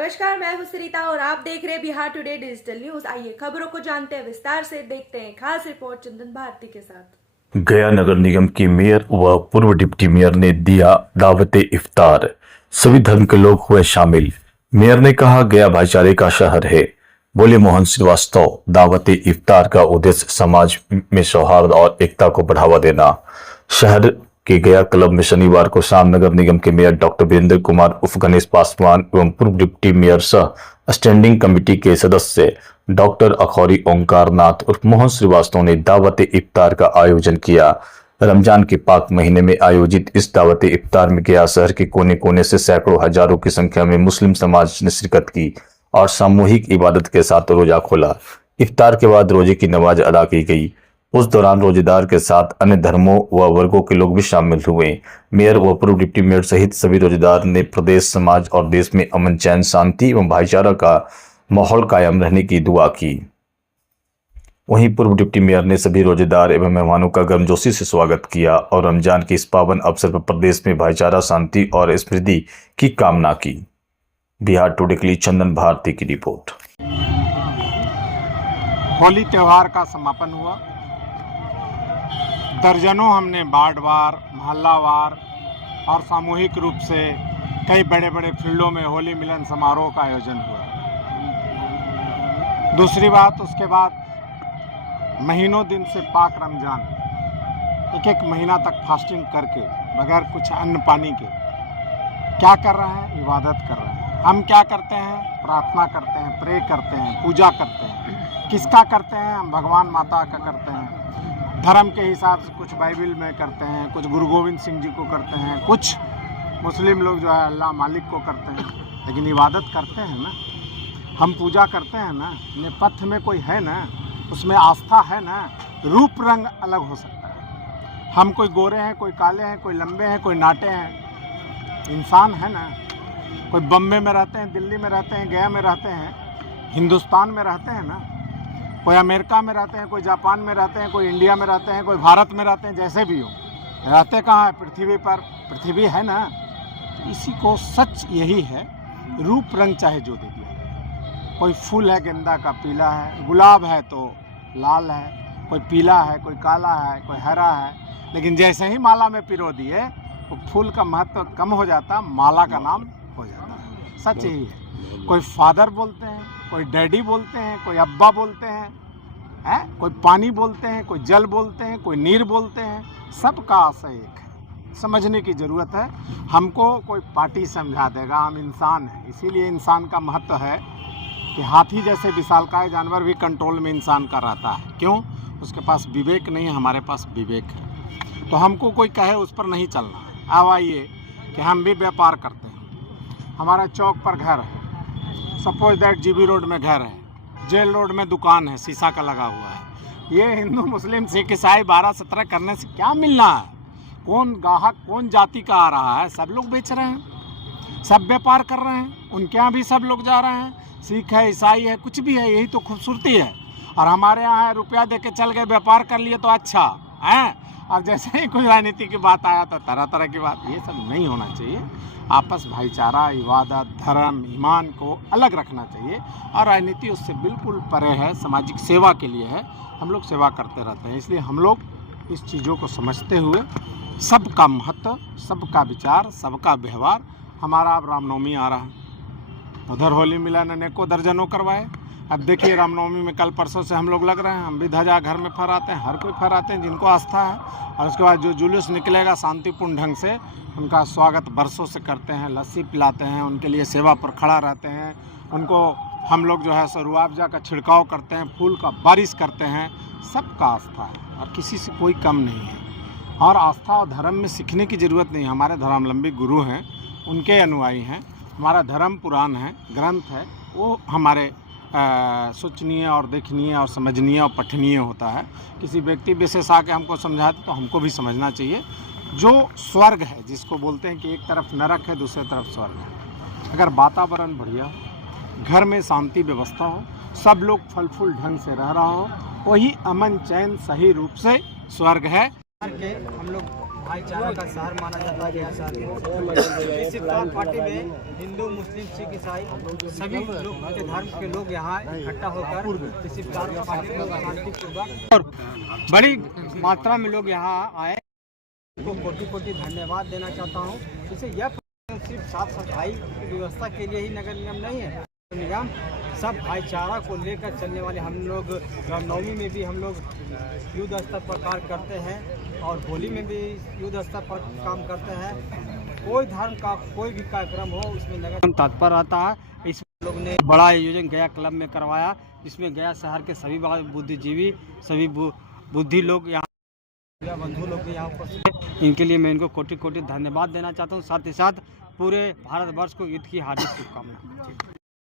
नमस्कार, मैं हूं सरिता और आप देख रहे हैं बिहार टुडे डिजिटल न्यूज। आइए खबरों को जानते हैं विस्तार से, देखते हैं खास रिपोर्ट चंदन भारती के साथ। गया नगर निगम की मेयर व पूर्व डिप्टी मेयर ने दिया दावते इफ्तार। सभी धर्म के लोग हुए शामिल। मेयर ने कहा, गया भाईचारे का शहर है। बोले मोहन श्रीवास्तव, दावते इफ्तार का उद्देश्य समाज में सौहार्द और एकता को बढ़ावा देना। शहर के गया क्लब में शनिवार को शाम नगर निगम के मेयर डॉक्टर वीरेंद्र कुमार उर्फ गणेश पासवान एवं पूर्व डिप्टी मेयर सह स्टैंडिंग कमेटी के सदस्य डॉक्टर अखौरी ओंकार नाथ उर्फ मोहन श्रीवास्तव ने दावत इफ्तार का आयोजन किया। रमजान के पाक महीने में आयोजित इस दावत इफ्तार में गया शहर के कोने कोने से सैकड़ों हजारों की संख्या में मुस्लिम समाज ने शिरकत की और सामूहिक इबादत के साथ रोजा खोला। इफ्तार के बाद रोजे की नमाज अदा की गई। उस दौरान रोजेदार के साथ अन्य धर्मों व वर्गों के लोग भी शामिल हुए। मेयर व पूर्व डिप्टी मेयर सहित सभी रोजेदार ने प्रदेश, समाज और देश में अमन, चैन, शांति एवं भाईचारा का माहौल कायम रहने की दुआ की। वहीं पूर्व डिप्टी मेयर ने सभी रोजेदार एवं मेहमानों का गर्मजोशी से स्वागत किया और रमजान के इस पावन अवसर पर प्रदेश में भाईचारा, शांति और समृद्धि की कामना की। बिहार टुडे के लिए चंदन भारती की रिपोर्ट। होली त्यौहार का समापन हुआ। दर्जनों हमने वार्डवार, मोहल्लावार और सामूहिक रूप से कई बड़े बड़े फील्डों में होली मिलन समारोह का आयोजन हुआ। दूसरी बात, उसके बाद महीनों दिन से पाक रमजान, एक एक महीना तक फास्टिंग करके बगैर कुछ अन्न पानी के क्या कर रहे हैं? इबादत कर रहे हैं। हम क्या करते हैं? प्रार्थना करते हैं, प्रे करते हैं, पूजा करते हैं। किसका करते हैं? हम भगवान माता का करते हैं। धर्म के हिसाब से कुछ बाइबल में करते हैं, कुछ गुरु गोविंद सिंह जी को करते हैं, कुछ मुस्लिम लोग जो है अल्लाह मालिक को करते हैं। लेकिन इबादत करते हैं ना, हम पूजा करते हैं ना, नेपथ्य में कोई है ना, उसमें आस्था है ना। रूप रंग अलग हो सकता है। हम कोई गोरे हैं, कोई काले हैं, कोई लंबे हैं, कोई नाटे हैं, इंसान है ना। कोई बम्बे में रहते हैं, दिल्ली में रहते हैं, गया में रहते हैं, हिंदुस्तान में रहते हैं ना। कोई अमेरिका में रहते हैं, कोई जापान में रहते हैं, कोई इंडिया में रहते हैं, कोई भारत में रहते हैं। जैसे भी हो, रहते कहाँ है? पृथ्वी पर। पृथ्वी है ना। इसी को सच यही है, रूप रंग चाहे जो दे दिया। कोई फूल है गेंदा का, पीला है, गुलाब है तो लाल है, कोई पीला है, कोई काला है, कोई हरा है। लेकिन जैसे ही माला में पिरो दिए, वो फूल का महत्व कम हो जाता, माला का नाम हो जाता। सच यही है। कोई फादर बोलते हैं, कोई डैडी बोलते हैं, कोई अब्बा बोलते हैं, कोई पानी बोलते हैं, कोई जल बोलते हैं, कोई नीर बोलते हैं। सबका आशय एक है। समझने की ज़रूरत है। हमको कोई पार्टी समझा देगा, हम इंसान हैं। इसीलिए इंसान का महत्व है कि हाथी जैसे विशालकाय जानवर भी कंट्रोल में इंसान का रहता है। क्यों? उसके पास विवेक नहीं है, हमारे पास विवेक है। तो हमको कोई कहे उस पर नहीं चलना है। अब आइए कि हम भी व्यापार करते हैं। हमारा चौक पर घर है, सपोज दैट जीबी रोड में घर है, जेल रोड में दुकान है, शीशा का लगा हुआ है। ये हिंदू, मुस्लिम, सिख, ईसाई 12-17 करने से क्या मिलना है? कौन ग्राहक, कौन जाति का आ रहा है? सब लोग बेच रहे हैं, सब व्यापार कर रहे हैं। उनके यहाँ भी सब लोग जा रहे हैं। सिख है, ईसाई है, कुछ भी है, यही तो खूबसूरती है। और हमारे यहाँ है, रुपया दे के चल गए, व्यापार कर लिए तो अच्छा है। और जैसे ही कोई राजनीति की बात आया तो तरह तरह की बात। ये सब नहीं होना चाहिए। आपस भाईचारा, इबादत, धर्म, ईमान को अलग रखना चाहिए। और राजनीति उससे बिल्कुल परे है, सामाजिक सेवा के लिए है। हम लोग सेवा करते रहते हैं। इसलिए हम लोग इस चीज़ों को समझते हुए सबका महत्व, सबका विचार, सबका व्यवहार। हमारा अब रामनवमी आ रहा है, उधर होली मिलन अनेकों दर्जनों करवाए। अब देखिए रामनवमी में कल परसों से हम लोग लग रहे हैं। हम भी ध्वजा घर में फहराते हैं, हर कोई फहराते हैं जिनको आस्था है। और उसके बाद जो जुलूस निकलेगा शांतिपूर्ण ढंग से, उनका स्वागत बरसों से करते हैं, लस्सी पिलाते हैं, उनके लिए सेवा पर खड़ा रहते हैं। उनको हम लोग जो है सो रुआवजा का छिड़काव करते हैं, फूल का बारिश करते हैं। सबका आस्था है और किसी से कोई कम नहीं है। और आस्था और धर्म में सीखने की ज़रूरत नहीं है। हमारे धर्मावलंबी गुरु हैं, उनके अनुयायी हैं। हमारा धर्म पुराण है, ग्रंथ है, वो हमारे सोचनीय और देखनीय और समझनीय और पठनीय होता है। किसी व्यक्ति विशेष आके हमको समझाते तो हमको भी समझना चाहिए। जो स्वर्ग है, जिसको बोलते हैं कि एक तरफ नरक है, दूसरी तरफ स्वर्ग है। अगर वातावरण बढ़िया हो, घर में शांति व्यवस्था हो, सब लोग फल फूल ढंग से रह रहा हो, वही अमन चैन सही रूप से स्वर्ग है। हम लोग भाईचारा का शहर माना जाता है गया शहर। इस इफ्तार पार्टी में हिंदू, मुस्लिम, सिख, ईसाई सभी लोग के धर्म के लोग यहाँ इकट्ठा होकर इस इफ्तार पार्टी को शांतिपूर्वक और बड़ी मात्रा में लोग यहाँ आए को कोटि कोटि धन्यवाद देना चाहता हूँ। जैसे यह सिर्फ साफ सफाई की व्यवस्था के लिए ही नगर निगम नहीं है, निगम सब भाईचारा को लेकर चलने वाले। हम लोग रामनवमी में भी हम लोग युद्ध स्तर पर कार्य करते हैं और होली में भी युद्ध स्तर पर काम करते हैं। कोई धर्म का कोई भी कार्यक्रम हो उसमें नगर निगम तत्पर रहता है। इस लोग ने बड़ा आयोजन गया क्लब में करवाया, जिसमें गया शहर के सभी बुद्धिजीवी, सभी बुद्धि लोग यहाँ बंधु लोग भी यहाँ उपस्थित। इनके लिए मैं इनको कोटि कोटि धन्यवाद देना चाहता हूँ। साथ ही साथ पूरे भारतवर्ष को ईद की हार्दिक शुभकामनाएं।